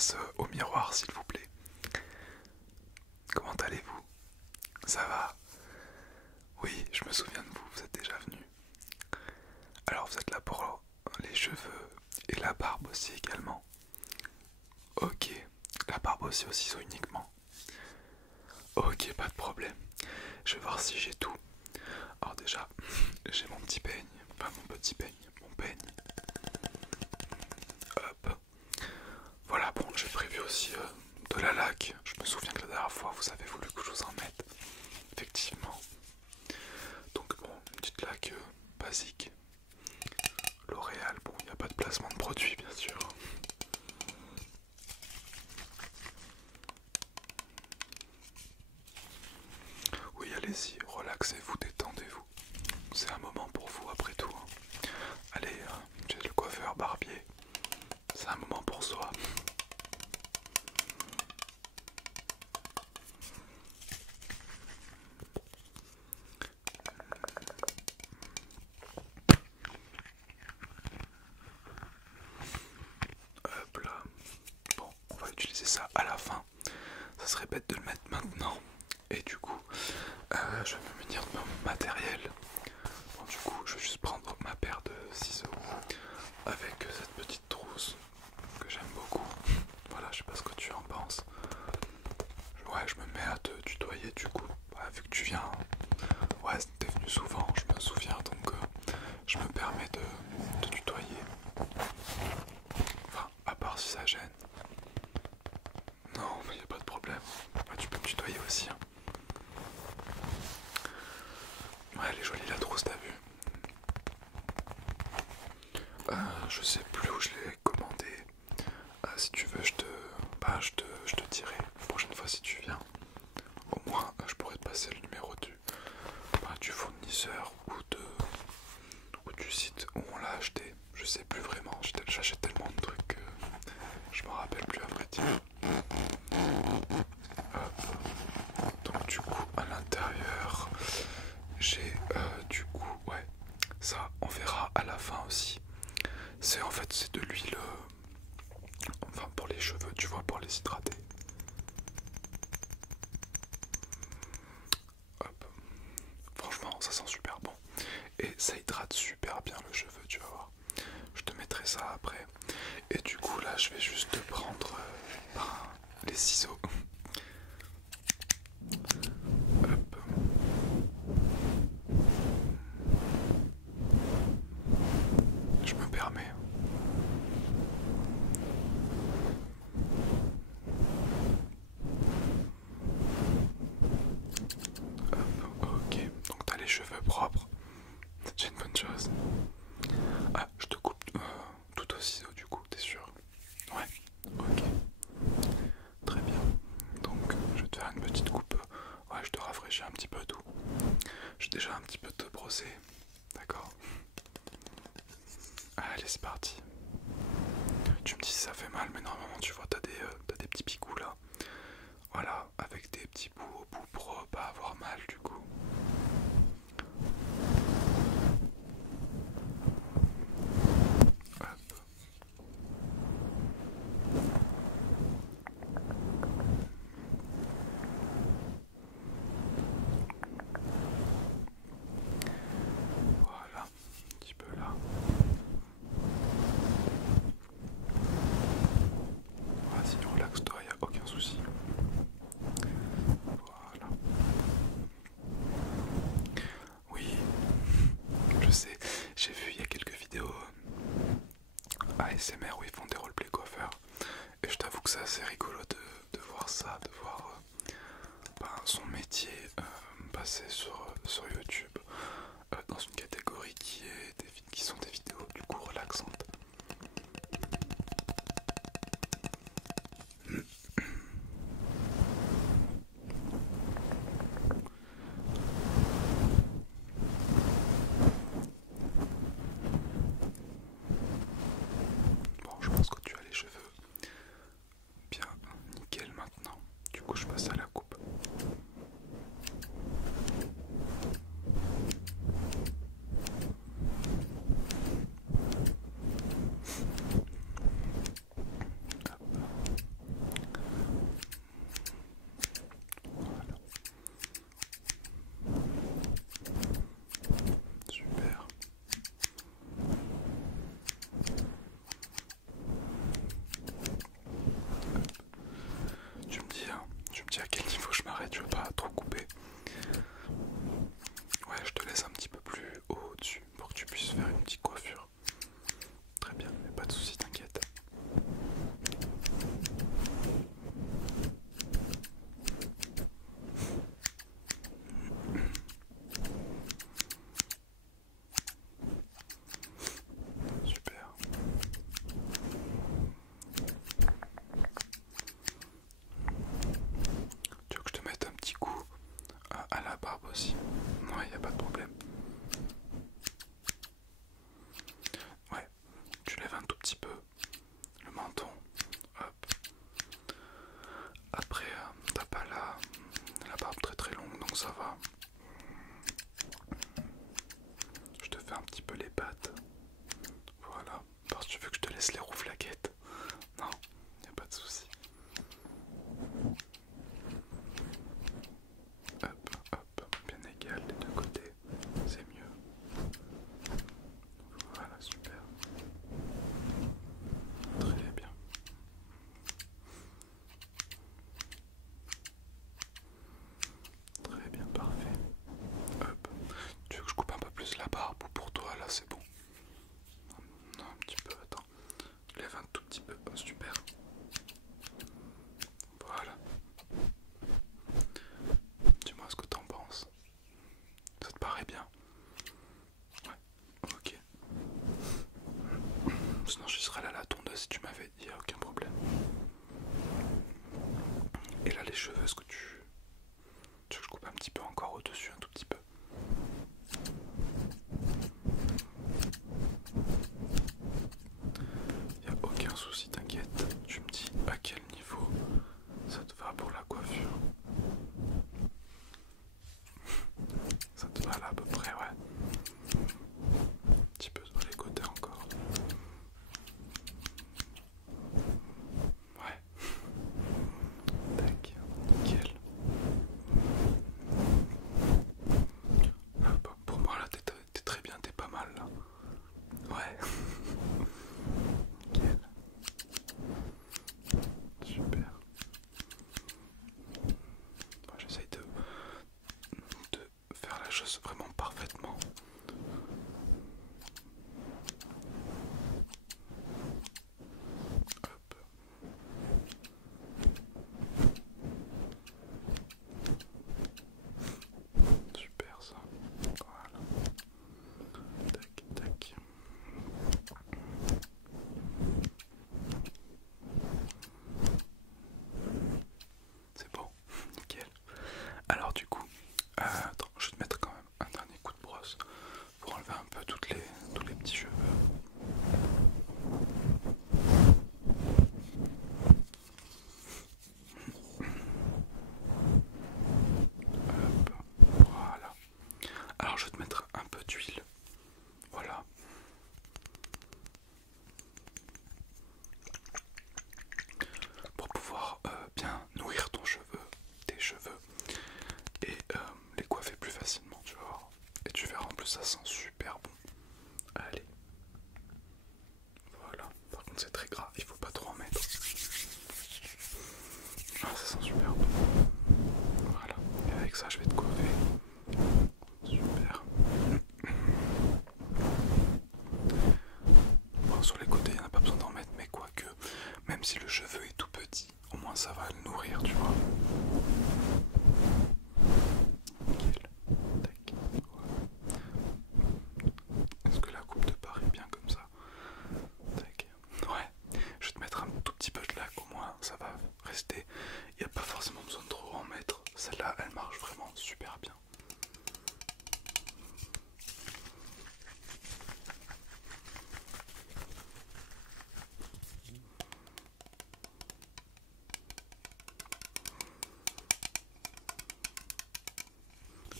face au miroir s'il vous plaît. Comment allez-vous? Ça va? Oui, je me souviens de vous, vous êtes déjà venu. Alors vous êtes là pour les cheveux et la barbe aussi également. Ok, la barbe aussi au ciseau uniquement. Ok, pas de problème. Je vais voir si j'ai tout. Alors déjà, j'ai mon petit peigne, enfin mon petit peigne, mon peigne. Hop. Voilà, bon, j'ai prévu aussi de la laque. Je me souviens que la dernière fois, vous avez voulu que je vous en mette. Effectivement. Donc bon, une petite laque basique. L'Oréal, bon, il n'y a pas de placement de produit, bien sûr. Oui, allez-y, relaxez-vous, détendez-vous. C'est un moment pour vous après tout, hein. Allez, chez le coiffeur, barbier, c'est un moment pour soi. Hop là. Bon, on va utiliser ça à la fin. Ça serait bête de le mettre maintenant. Et du coup, je vais me munir de mon matériel. Bon, du coup, je vais juste prendre ma paire de ciseaux avec cette petite trousse que j'aime beaucoup. Voilà, je sais pas ce que tu en penses. Ouais, je me mets à te tutoyer du coup. Ouais, vu que tu viens, ouais, t'es venu souvent, je me souviens, donc je me permets de te tutoyer. Enfin, à part si ça gêne. Non, mais y a pas de problème. Ouais, tu peux me tutoyer aussi, hein. Ouais, elle est jolie la trousse, t'as vu? Je sais plus où je l'ai commandé. Si tu veux, je te dirai la prochaine fois si tu viens. Au moins, je pourrais te passer le numéro du fournisseur ou du site où on l'a acheté. Je sais plus vraiment, j'achète tellement de trucs que je m'en rappelle plus à vrai dire. Hop. Donc du coup, à l'intérieur, j'ai du coup, ouais, ça on verra à la fin aussi. C'est en fait c'est de l'huile, enfin pour les cheveux, tu vois, pour les hydrater. Hop. Franchement, ça sent super bon. Et ça hydrate super bien le cheveu, tu vas voir. Je te mettrai ça après. Et du coup, là, je vais juste prendre les ciseaux. Hop. Je me permets. Hop, ok. Donc t'as les cheveux propres. C'est déjà une bonne chose. Ah, je te coupe tout au ciseau du coup, t'es sûr? Ouais, ok. Très bien. Donc je vais te faire une petite coupe. Ouais, je te rafraîchis un petit peu tout. J'ai déjà un petit peu te brosser. D'accord? Allez, c'est parti. Tu me dis si ça fait mal, mais normalement tu vois, t'as des petits picots là. Voilà, avec des petits bouts au bout pour pas avoir mal du coup. Hop. Voilà, un petit peu là. Vas-y, relaxe-toi, y a aucun souci. Voilà. Oui, je sais, j'ai vu il y a quelques vidéos ASMR où ils font des roleplay coiffeurs. Et je t'avoue que c'est assez rigolo de voir ça, de voir son métier passer sur YouTube dans une catégorie qui sont des vidéos du coup relaxantes. Bon, je pense que tu as les cheveux bien nickel maintenant. Du coup, je passe à la coupe. sinon je serais là à la tondeuse si tu m'avais dit, y a aucun problème. Et là les cheveux, est-ce que tu veux que je coupe un petit peu encore au-dessus, un tout petit peu? Y a aucun souci, t'inquiète. Tu me dis à quel niveau ça te va pour la coiffure. Ça te va là à peu près, ouais. Un petit peu sur les côtés encore. Ouais. Tac, nickel. Hop, pour moi là t'es très bien, t'es pas mal là. Ouais. Nickel. Super. Bon, j'essaye de faire la chose vraiment parfaitement. Hop. Super ça. Voilà. Tac, tac. C'est bon, nickel. Alors du coup, attends, je vais te mettre quand même un dernier coup de brosse pour enlever un peu tous les petits cheveux. Hop, voilà. Alors je vais te mettre un peu d'huile. Voilà. Pour pouvoir bien nourrir tes cheveux et les coiffer plus facilement, tu vois. Et tu verras en plus ça sent super bon. Allez. Voilà. Par contre c'est très gras, il faut pas trop en mettre. Ah, ça sent super bon. Voilà. Et avec ça je vais te coiffer. Super. Bon, sur les côtés il n'y en a pas besoin d'en mettre, mais quoique, même si le cheveu est tout petit, au moins ça va le nourrir, tu vois. Nickel. Tac. Voilà. Est-ce que la coupe te paraît bien comme ça? Tac. Ouais. Je vais te mettre un tout petit peu de lac, au moins ça va rester. Il n'y a pas forcément besoin de trop en mettre. Celle-là, elle marche vraiment super bien.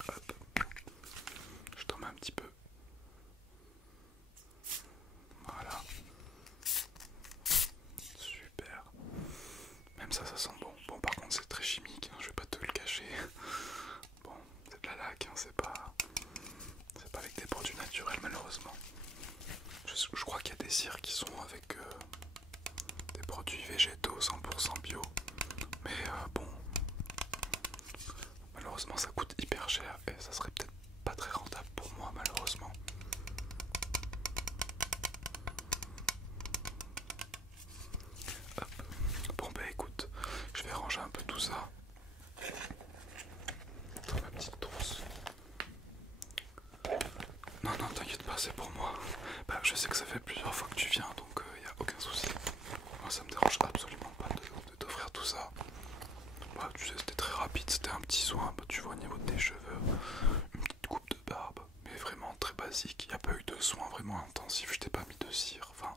Hop. Je t'en mets un petit peu. Voilà. Super. Même ça sent bon. Bon, par contre, c'est très chimique, hein, je vais pas te le cacher. Bon, c'est de la laque, hein, c'est pas avec des produits naturels, malheureusement. Je crois qu'il y a des cires qui sont avec des produits végétaux 100% bio. Mais bon, malheureusement, ça coûte hyper cher et ça serait peut-être pas très rentable pour moi, malheureusement. Hop. Bon bah écoute, je vais ranger un peu tout ça dans ma petite trousse. Non, non, t'inquiète pas, c'est pour moi. Bah, je sais que ça fait plusieurs fois que tu viens, donc y a aucun souci. Moi, ça me dérange absolument pas de t'offrir tout ça. Bah, tu sais, c'était très rapide, c'était un petit soin, bah, tu vois, au niveau de tes cheveux, une petite coupe de barbe, mais vraiment très basique. Il n'y a pas eu de soins vraiment intensifs, je t'ai pas mis de cire, enfin,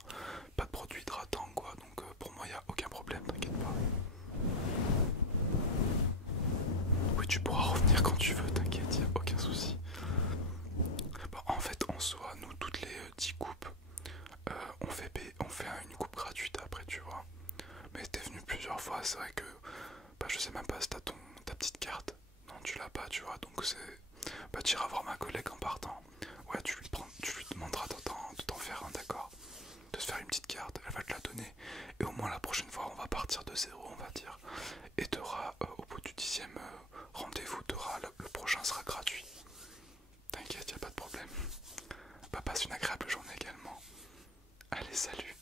pas de produit hydratant, quoi. Donc, pour moi, il n'y a aucun problème, t'inquiète pas. Oui, tu pourras revenir quand tu veux, t'inquiète, il n'y a aucun souci. Bon, en fait, en soi, nous, toutes les 10 coupes, on fait une coupe gratuite après, tu vois. Mais t'es venu plusieurs fois, c'est vrai que bah, je sais même pas si t'as ta petite carte. Non, tu l'as pas, tu vois, donc c'est. Bah, tu iras voir ma collègue en partant. Ouais, tu lui demanderas de t'en faire un, d'accord? De se faire une petite carte, elle va te la donner. Et au moins la prochaine fois, on va partir de zéro, on va dire. Et t'auras, au bout du 10e rendez-vous, le prochain sera gratuit. T'inquiète, y a pas de problème. Bah, passe une agréable journée également. Allez, salut.